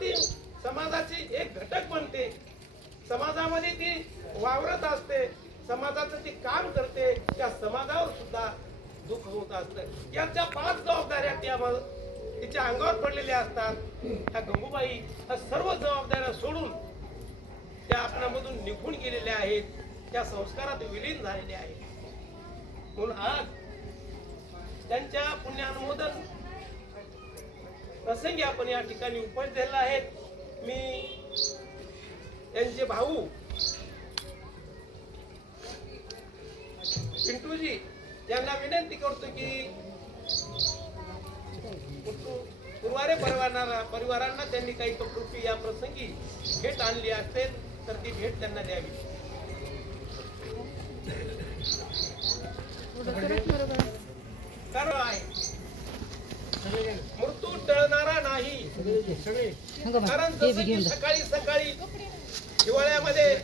ती समाजाची एक घटक बनते. समाजामध्ये ती वावरत असते. समाजाचं ती काम करते त्या समाजावर सुद्धा दुःख होत असतं. याच्या पाच जबाबदाऱ्या त्या तिच्या अंगावर पडलेल्या असतात त्या गंगूबाई ह्या सर्व जबाबदाऱ्या सोडून त्या आपणामधून निघून गेलेल्या आहेत. त्या संस्कारात विलीन झालेल्या आहेत. म्हणून आज त्यांच्या पुण्यानुमोदन प्रसंगी आपण या ठिकाणी उपस्थित झालेला आहेत. मी त्यांचे भाऊ पिंटूजी यांना विनंती करतो की गुरुवारे परिवारांना परिवारांना त्यांनी काही कृपी या प्रसंगी भेट आणली असेल तर ती भेट त्यांना द्यावी. कारण आहे. मृत्यू टळणारा नाही. कारण जसं की सकाळी सकाळी हिवाळ्यामध्ये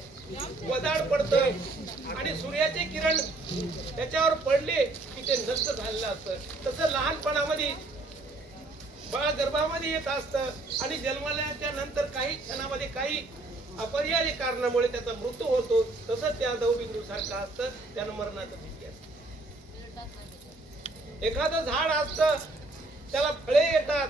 वदाड पडत आणि सूर्याचे किरण त्याच्यावर पडले की ते नष्ट झालेलं असतं. तसं लहानपणामध्ये बाळ गर्भामध्ये येत असतं आणि जन्माल्याच्या नंतर काही क्षणामध्ये काही अपरिहार्य कारणामुळे त्याचा मृत्यू होतो. तसंच त्या दवबिंदू सारखं असतं. त्यानं मरणाचं भीती असते. एखादं झाड असतं त्याला फळे येतात.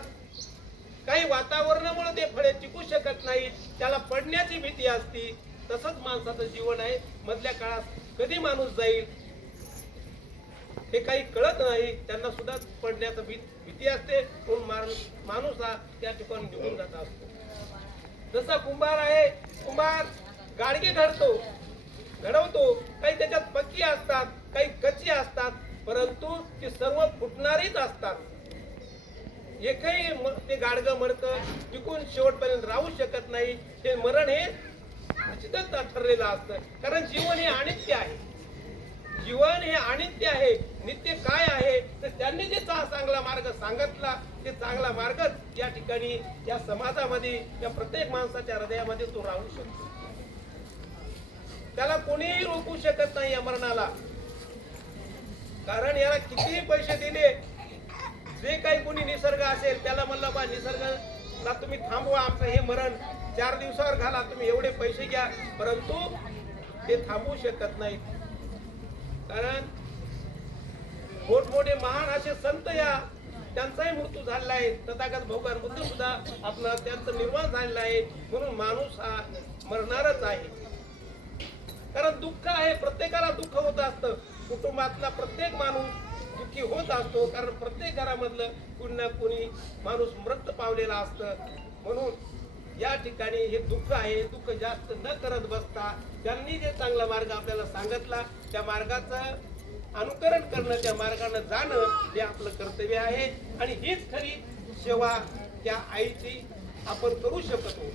काही वातावरणामुळे ते फळे टिकू शकत नाहीत. त्याला पडण्याची भीती असती. तसंच माणसाचं जीवन आहे. मधल्या काळात कधी माणूस जाईल हे काही कळत नाही. त्यांना सुद्धा पडण्याचं भी- भीती असते. म्हणून माणूस माणूस हा त्या ठिकाणी निघून जात असतो. जसा कुंभार आहे कुंभार गाडगे घडतो घडवतो काही त्याच्यात पक्की असतात काही कच्ची असतात. परंतु ती सर्व फुटणारीच असतात. एकही ते गाडगं मरतं टिकून शेवटपर्यंत राहू शकत नाही. ते मरण हे निश्चितच ठरलेलं असतं. कारण जीवन हे अनित्य आहे. जीवन हे अनित्य आहे. नित्य काय आहे? तर त्यांनी जे चा- चांगला मार्ग सांगितला ते चांगला मार्गच या ठिकाणी या समाजामध्ये या प्रत्येक माणसाच्या हृदयामध्ये तो राहू शकतो. त्याला कोणीही रोखू शकत नाही या मरणाला. कारण याला कितीही पैसे दिले जे काही कोणी निसर्ग असेल त्याला म्हणलं बा निसर्गला तुम्ही थांबवा आमचं हे मरण चार दिवसावर घाला तुम्ही एवढे पैसे घ्या. परंतु ते थांबवू शकत नाहीत. कारण मोठमोठे महान असे संत या त्यांचाही मृत्यू झालेला आहे. तथागत भगवान बुद्ध सुद्धा आपला त्यांचं निर्माण झालेलं आहे. म्हणून माणूस हा मरणारच आहे. कारण दुःख आहे प्रत्येकाला दुःख होत असतं. कुटुंबातला प्रत्येक माणूस दुःखी होत असतो कारण प्रत्येक घरामधलं कुणी ना कुणी माणूस मृत पावलेला असतं. म्हणून या ठिकाणी हे दुःख आहे दुःख जास्त न करत बसता त्यांनी जे चांगला मार्ग आपल्याला सांगितला त्या मार्गाचं अनुकरण करणं त्या मार्गानं जाणं हे आपलं कर्तव्य आहे. आणि हीच खरी सेवा त्या आईची आपण करू शकतो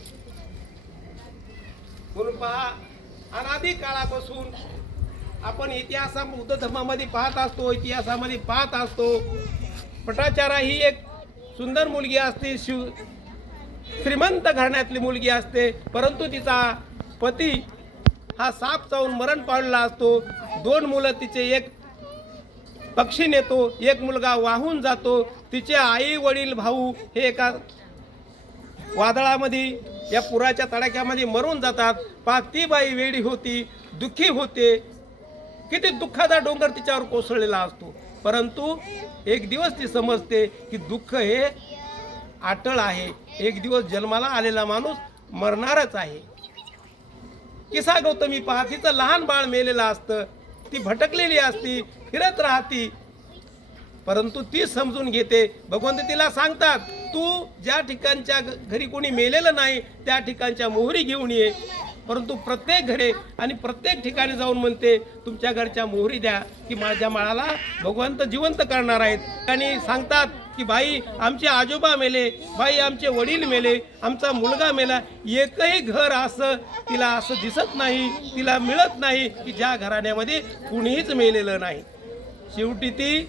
म्हणून पहा अनादी काळापासून आपण इतिहासा बौद्ध धर्मामध्ये पाहत असतो इतिहासामध्ये पाहत असतो. पटाचारा ही एक सुंदर मुलगी असते शिव श्रीमंत घराण्यातली मुलगी असते. परंतु तिचा पती हा साप चावून मरण पावलेला असतो. दोन मुलं तिचे एक पक्षी नेतो एक मुलगा वाहून जातो. तिचे आई वडील भाऊ हे एका वादळामध्ये या पुराच्या तडाख्यामध्ये मरून जातात. पा ती बाई वेडी होती दुःखी होते. किती दुःखाचा डोंगर तिच्यावर कोसळलेला असतो. परंतु एक दिवस ती समजते की दुःख हे अटळ आहे. एक दिवस जन्माला आलेला माणूस मरणारच आहे. किसा गौतमी पहा तिचं लहान बाळ मेलेलं असतं. ती भटकलेली असती फिरत राहती. परंतु ती समजून घेते. भगवंत तिला सांगतात तू ज्या ठिकाणच्या घ- घरी कोणी मेलेलं नाही त्या ठिकाणच्या मोहरी घेऊन ये. परंतु प्रत्येक घरे आणि प्रत्येक ठिकाणी जाऊन म्हणते तुमच्या घरच्या मोहरी द्या की माझ्या माळाला भगवंत जिवंत करणार आहेत. आणि सांगतात की बाई आमचे आजोबा मेले बाई आमचे वडील मेले आमचा मुलगा मेला एकही घर असं तिला असं दिसत नाही तिला मिळत नाही की ज्या घराण्यामध्ये कुणीच मेलेलं नाही. शेवटी ती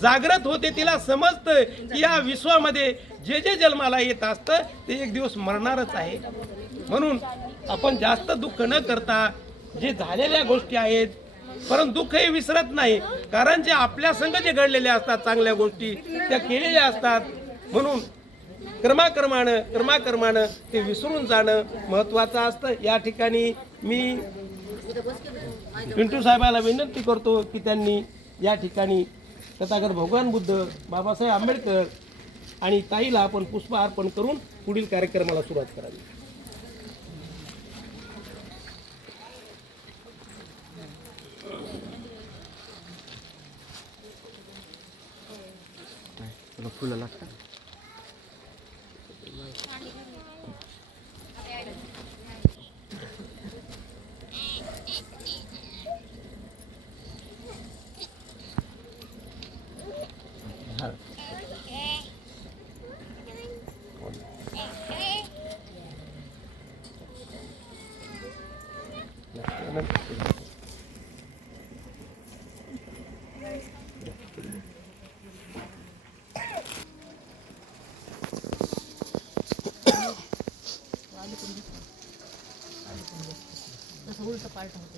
जागृत होते तिला समजतं की या विश्वामध्ये जे जे जन्माला येत असतं ते एक दिवस मरणारच आहे. म्हणून आपण जास्त दुःख न करता जे झालेल्या गोष्टी आहेत परंतु दुःख हे विसरत नाही. कारण जे आपल्या संघ जे घडलेले असतात चांगल्या गोष्टी त्या केलेल्या असतात. म्हणून क्रमाक्रमानं क्रमाक्रमानं ते विसरून जाणं महत्त्वाचं असतं. या ठिकाणी मी पिंटू साहेबाला विनंती करतो की त्यांनी या ठिकाणी तथागत भगवान बुद्ध बाबासाहेब आंबेडकर आणि ताईला आपण पुष्प अर्पण करून पुढील कार्यक्रमाला सुरुवात करावी. तसं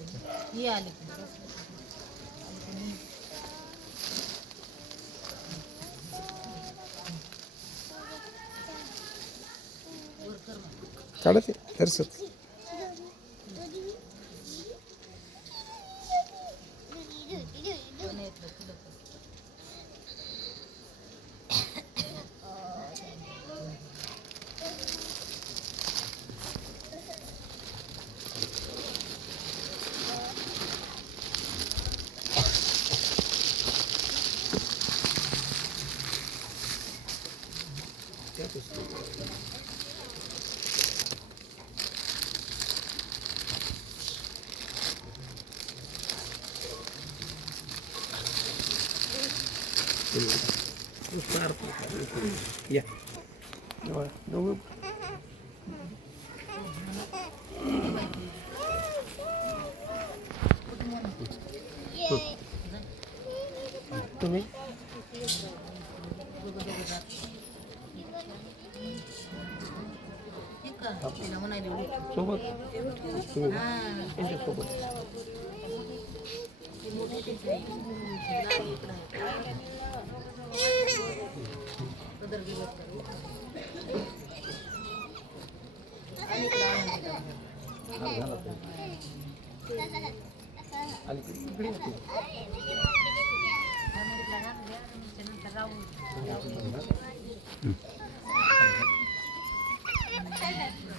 पालट होतं ही आली काढत दर्शक या दोघं तुम्ही हे का तिला म्हणाली एवढी. सोबत तुम्ही हा. यांच्यासोबत ती मोठी त्यांची आई. लहान इकडं आहे. पदर बिदर करू. आणि इकडं आनंदी करणार. आणि इकडे होती.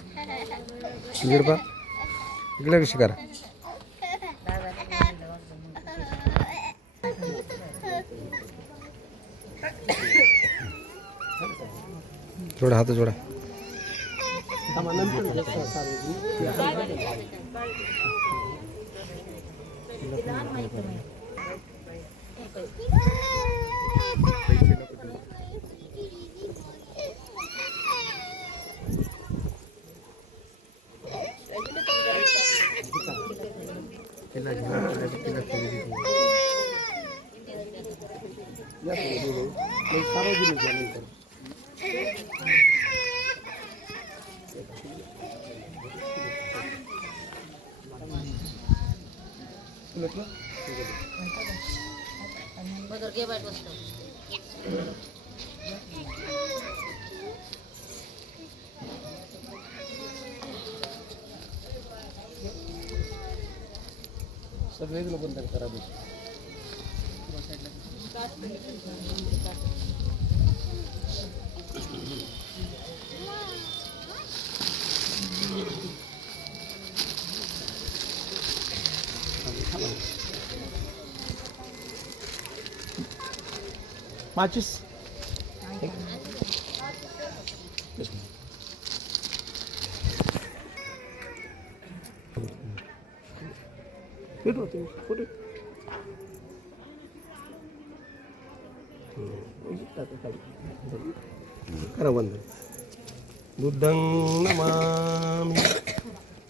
इकडे पा इकडे कशी करा जोडा हात जोडा थांबा, नंतर जास्त सारं. या पुढे दोघं. मग सार्वजनिक द्या नंतर. सगळेच लोक घे बाय बसतो सगळेजण बंधन करा भेटू होते कुठे करा बंधन बुद्धं नमामि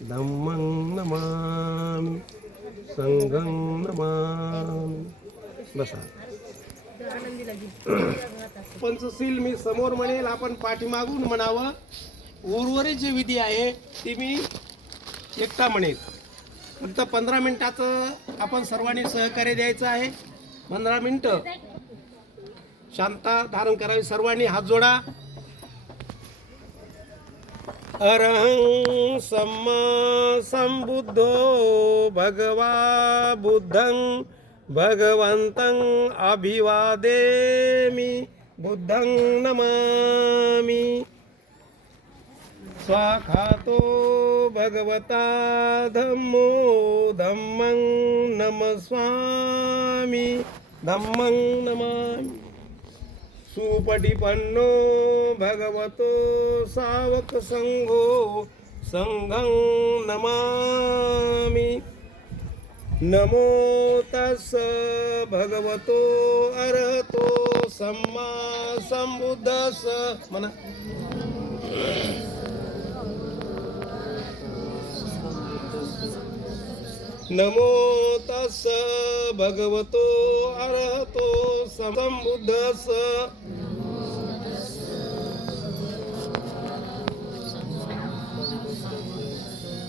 धम्मं नमामि संघं नमामि बसा पंचशील मी समोर म्हणेल आपण पाठीमागून म्हणावं. उर्वरित जी विधी आहे ती मी एकटा म्हणेल. फक्त पंधरा मिनिटाचं आपण सर्वांनी सहकार्य द्यायचं आहे. पंधरा मिनटं. शांता धारण करावी. सर्वांनी हात जोडा. अरहं सम्मा संबुद्धो भगवा बुद्धं भगवन्तं अभिवादेमि बुद्धं नमामि। स्वाखातो भगवता धम्मो धम्मं नमस्वामि धम्मं नमामि। सुपटिपन्नो भगवतो सावक संघो संघं नमामि। नमो तस् भगवतो अरहतो सम्मा संबुद्धस म्हणा नमो तस् भगवतो अरहतो संबुद्धस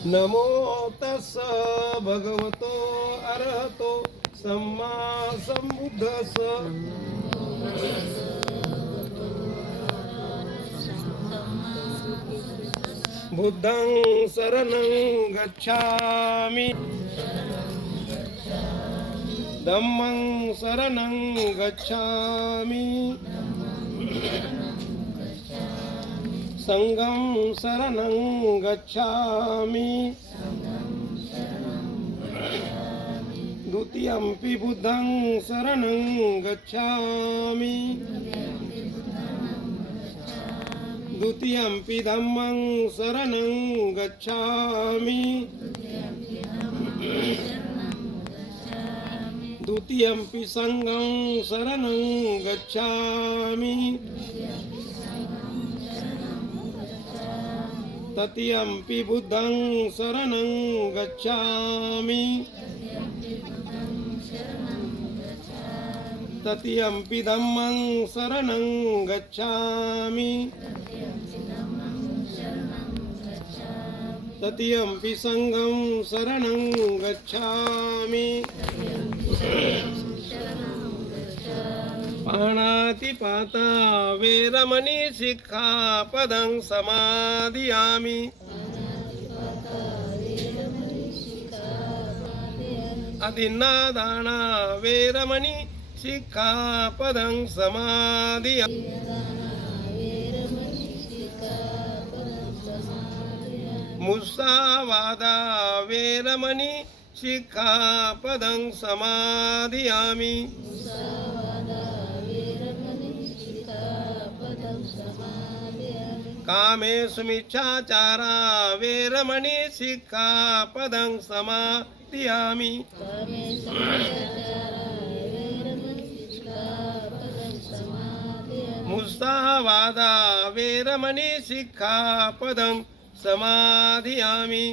नमो तस भगवतो अरहतो सम्मा संबुद्धस बुद्धं शरणं गच्छामि। धम्मं शरणं गच्छामि। सङ्गं शरणं गच्छामि। द्वितीयमपि बुद्धं शरणं गच्छामि। द्वितीयमपि धम्मं शरणं गच्छामि। द्वितीयमपि सङ्गं शरणं गच्छामि। तृतीयम्पि बुद्धं शरणं गच्छामि। तृतीयम्पि धम्मं शरणं गच्छामि। तृतीयम्पि सङ्गं शरणं गच्छामि। पाणातिपाता वेरमणि शिक्षापदं समाधियामि। अधिन्नादाना वेरमणि शिक्षापदं समाधियामि। मुसावादा वेरमणि शिक्षापदं समाधियामि। कामे सुमिच्छाचारा वेरमणि शिक्षापदं समाधियामि मुसावादा वेरमणि शिक्षापदं समाधियामि।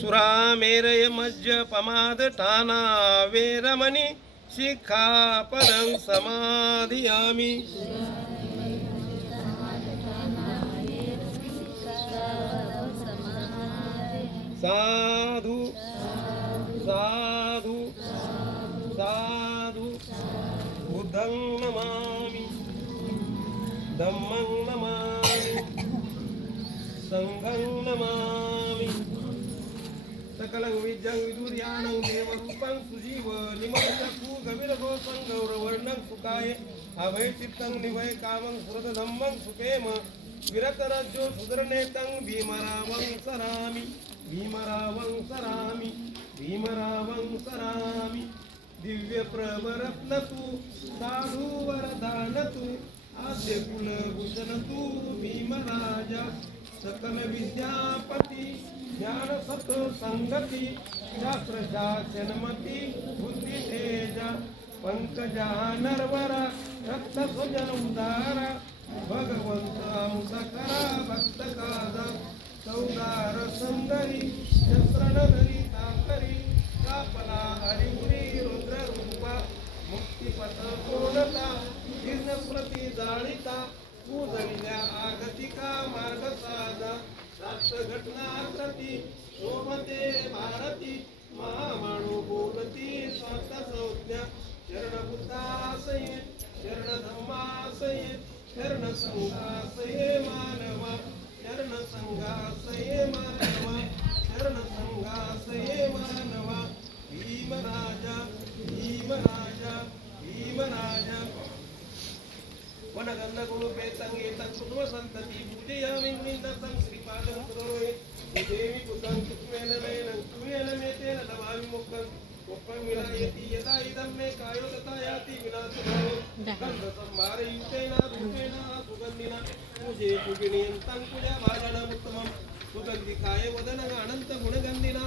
सुरामेरय मज्ज वेरमणि शिखापदं समाधियामि। साधु साधु साधु बुद्धं नमामि धम्मं नमामि सङ्घं नमामि। सकलं विद्यं विदुर्यानं देवरूपं सुजीव निमलचक्षु गविरघोषं गौरवर्णं सुखाय अभय चित्तं निभय कामं सुरतधम्मं सुखेम. विरतराज्यो सुधरनेतं भीमरावं सरामि भीमरावं सरामि भीमरावं सरामि दिव्य प्रवरत्न तू वरदान तू आद्य कुलभूषण तु भीमराजा सकल विद्यापती ज्ञान सत संगती शास्त्र शासनमती बुद्धी तेजा पंकजा नरवरा रक्त सुजन उदारा भगवंत अंसकरा भक्त काजा चौदार सुंदरी शस्त्रनगरी ताकरी कापला हरिपुरी रुद्र रूपा मुक्तिपथ पूर्णता तीर्ण प्रती जाळिता पूजविल्या आगतिका मार्ग साधा सात घटना प्रती शोभते भारती महामाणू बोलती स्वतः संज्ञा शरण बुद्धासये शरण धम्मा संघासये शरण संघासये मानवा शरण संघासये मानवा शरण संघासये मानवा भीमराजा भीमराजा भीमराजा वनगंध गुरुपे संगे कुटुंब संतती पूजयामि निंदतं श्रीपादं देवी बुद्धं कुत्मेन नयनं कुमेन मेतेन मुखं यदा इदं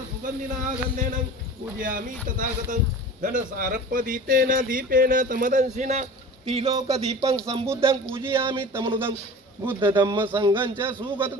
सुगन्धिना पूजे दीपेन तमदंशिना तिलोकदीपं सम्बुद्धं पूजयामि तमनुदं बुद्धधम्म संघञ्च सुगत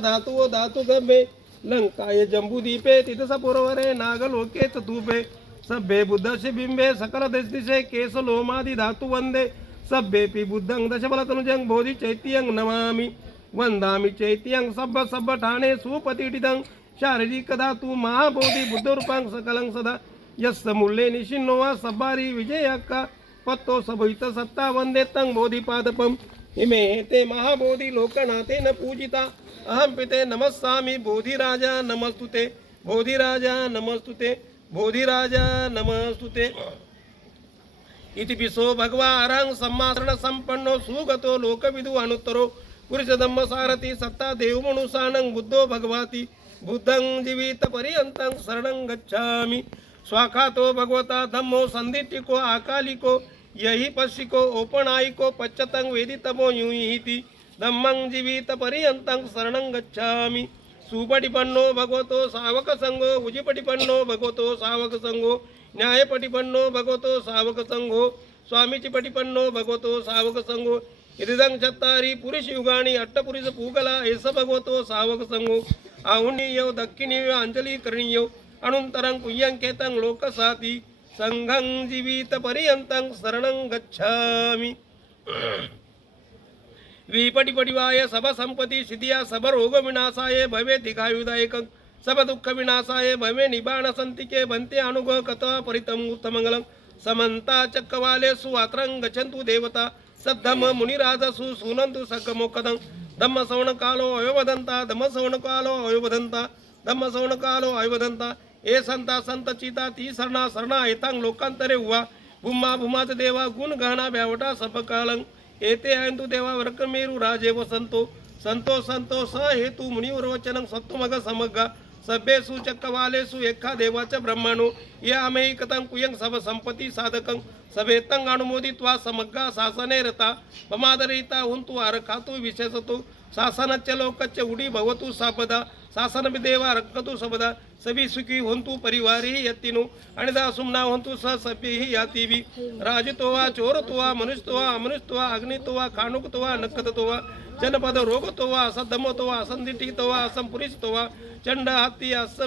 धातु धातु गभे लङ्काय जम्बूदीपे तितस पुरवरे नागलोके धूपे सभ्ये बुद्धस्य बिम्बे सकल दिशे केश लोमादि धातु वन्दे। सभ्येऽपि बुद्धं दशबलतनुजं बोधि चैत्यं नमामि। वन्दामि चैत्यं सभ्य सभ्य ठाणे सुपतिटितं शारीरिक धातु महाबोधि बुद्धरूपं सकलं सदा। यस्य मूल्ये निशिन्नो वा सब्बारी विजयक्का। पत्तो सभुहित सत्ता वन्दे तं बोधिपादपम् इमे ते महाबोधि न पूजिता। अहं पिते नमस्सामि बोधिराजा नमस्तुते बोधिराजा नमस्तुते बोधिराजा नमस्तुते. इति पिसो भगवा अरहं सम्मासरण संपन्नो सुगतो लोकविदु अनुत्तरो। पुरुषदम्म सारथी सत्ता देवमनुसानं बुद्धो भगवाति। बुद्धं जीवित पर्यंतं शरणं गच्छामि। स्वाखातो भगवता धम्मो संदिटिको आकालिको यही पश्चिको ओपणायिको पच्चतं वेदितमो युहिति धम्मं जीवित पर्यन्तं शरणं गच्छामि। सुपटिपन्नो भगवतो सावक संघो उजिपटिपन्नो भगवतो सावक संघो न्यायपटिपन्नो भगवतो सावक संघो स्वामीची पटिपन्नो भगवतो सावक संघो इदं चत्तारी पुरुष युगाणी अट्टपुरुष पूगला एस भगवतो सावक संघो आहुनीयो दक्षिणीय अंजली करणीय अनंतरं कुय्यंकेतं लोकसाती संघं जीवित पर्यंतं शरणं गच्छामि। विपटिपटिवाय सब संपत्ती सिद्धिया सब रोग विनाशाय भवे दीर्घायुदायकं सब दुःख विनाशाय भवे निबाण संतिके भन्ते अनुग्रह कथा परितम् उत्तमङ्गलं समन्ता चक्रवाले सुवात्रं गच्छन्तु देवता सद्धम मुनिराजसु सुनन्तु सकमोकदं धम्म सवणकालो अयोवदन्ता धम्म सवणकालो अयोवदन्ता धम्म सवणकालो अयोवदन्ता ए संता संत चिता ती शरणा शरणा येतांग लोकांतरे हुवा भूमा भूमाच देवा गुण गहना ब्यावटा सपकालं एते आयंतु देवा वर्कमेरु राजे वसंतो संतो संतो स हेतु मुनिवर वचनं सत्वमग समग्गा। सभ्येसु चक्रवालेसु एका देवाचं ब्रह्माणो। या आमेही कथं कुयं सब संपत्ती साधकं। सभेतं अनुमोदित्वा समग्गा शासने रता। ममादरिता हुंतु आरखातु विशेषतो। शासनस्य लोकस्य उडी भवतु सापदा। शासन देवा रक्कतु सबदा सभी सुखी होंतु परिवारी यत्तिनु अणिदा सुमना होंतु स सभ्यही यातीवी राजतो वा चोरतो वा मनुष्यतो वा अमनुष्यतो वा अग्नितो वा खाणुकतो वा नक्कतो वा जनपद रोगतो वा असद्धमतो वा असंदिटितो वा असंपुरिसतो वा चंड हत्ती अस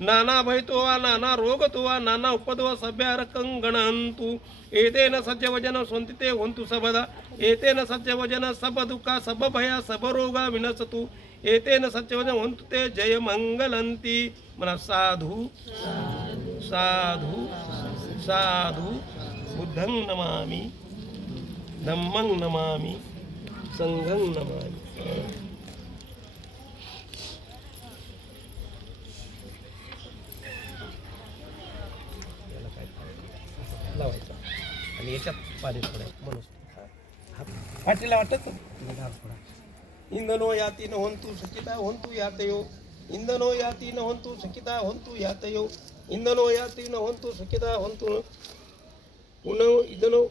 नाना भयतो वा नाना रोगतो वा नाना उपदो वा सभ्या रकं गणन्तु एतेन सज्जवजन स्वंतिते होन्तु सबदा एतेन सज्जवजन सब दुःखा सब भया सब रोगा विनसतु। एतेन सज्जवजन होन्तु ते जय मंगलंती। म्हणा साधू। साधू। साधू। बुद्धं नमामि। धम्मं नमामि। संघं नमामि याला काय करायचं? लावायचं आणि याच्यात पाणी सोडायचं म्हणून. फाटीला वाटत? इंधनो याती न होंतु सकिता होंतु यातयो. इंधनो याती न होंतु सकिता होंतु यातयो. इंधनो याती न होंतु सकिता होंतु उन इदनो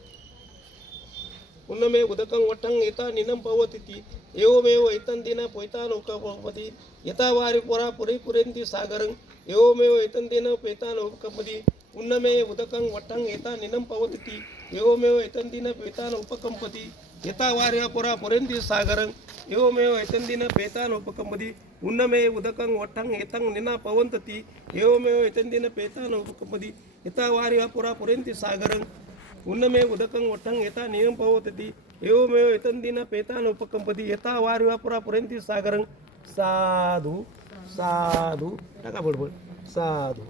उन्नमे उदकं वठं एता निनं पवतिति। एवमेव एतन्दिन पैतानोकपति यथा वारि पुरा पुरै पुरेन्ति सागरं। एवमेव एतन्दिन पैतानोकपति उन्नमे उदकं वठं एता निनं पवतिति एवमेव एतन्दिन पेतान उपकम्पति यथा वार्य पुरा सागरं एवमेव एतन्दिन पेतान उपकम्पति उन्नमे उदकं वठं एतं निना पवन्तति एवमेव एतन्दिन पेतान उपकम्पति यथा वार्य पुरा सागरं उन्नमे उदकं वठं यथा निनं पवतति एवमेव एतन्दिन पेतान उपकंपती यथा वारिवा पुरा पुरेंती सागरं। साधू साधू टाका बडबड साधू।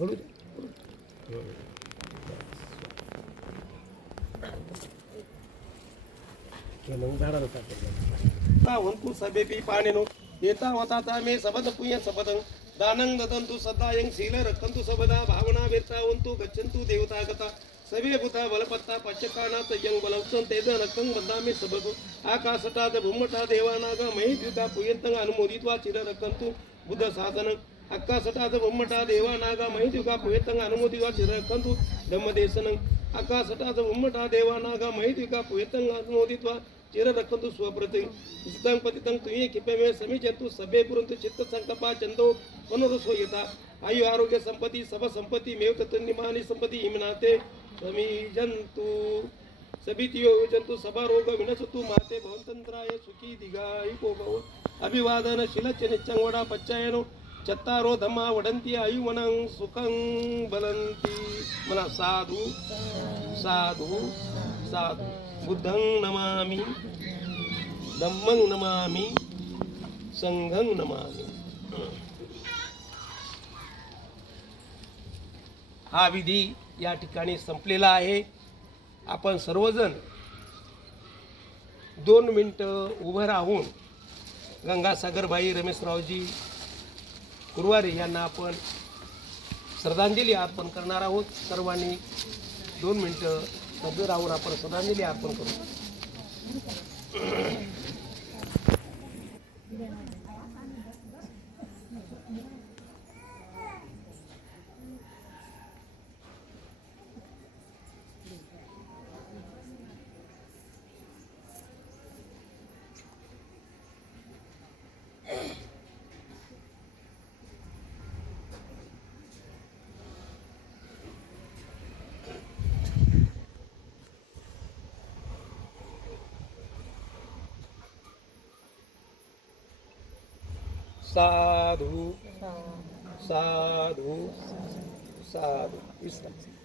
घडू द्या वंतु सभेपी पाणेनो. येता होता मे सबद पुण्य सबदं. दानं ददंतु सदायं शील रक्षन्तु सबदा भावना वीरता वंतु गच्छन्तु देवता गता. सवे भूता बलपत्ता पच्चकानात यं बलवचं तेज रक्तं बदामे सबदु. आकाशटाद भूमटा देवानाग महेद्युता पुयंतं अनुमोदित्वा चिर रक्षन्तु बुद्ध साधनं. आकाशटाद भूमटा देवानाग महेद्युका पुयंतं अनुमोदित्वा चिर रक्षन्तु धम्मदेशनं आकाशटाद भूमटा देवानाग महेद्युका पुयंतं अनुमोदित्वा चिर रक्षन्तु स्वप्रति. सुतं पतितं तुये किपमे समीचन्तु सभे पुरन्तु चित्त संकल्पा चंदो मनोरसो यथा. आयु आरोग्य संपत्ती सब संपत्ती मेव तत्निमानी संपत्ती इमनाते समीजन्तु सभितियो योजन्तु सभा रोग विनसतु माते भवन्तंत्राय सुखी दिगायिको भव अभिवादन शिलच निच्चंवडा पच्चायनो चत्तारो धम्मा वडंती आयुवनं सुखं बलंती मला साधू साधू साधू। बुद्धं नमामि धम्मं नमामि संघं नमामि। हा विधी या ठिकाणी संपलेला आहे. आपण सर्वजण दोन मिनटं उभं राहून गंगासागरबाई रमेशरावजी गुरुवारी यांना आपण श्रद्धांजली अर्पण करणार आहोत. सर्वांनी दोन मिनटं उभे राहून आपण श्रद्धांजली अर्पण करू. साधू साधू साधू विश्राम.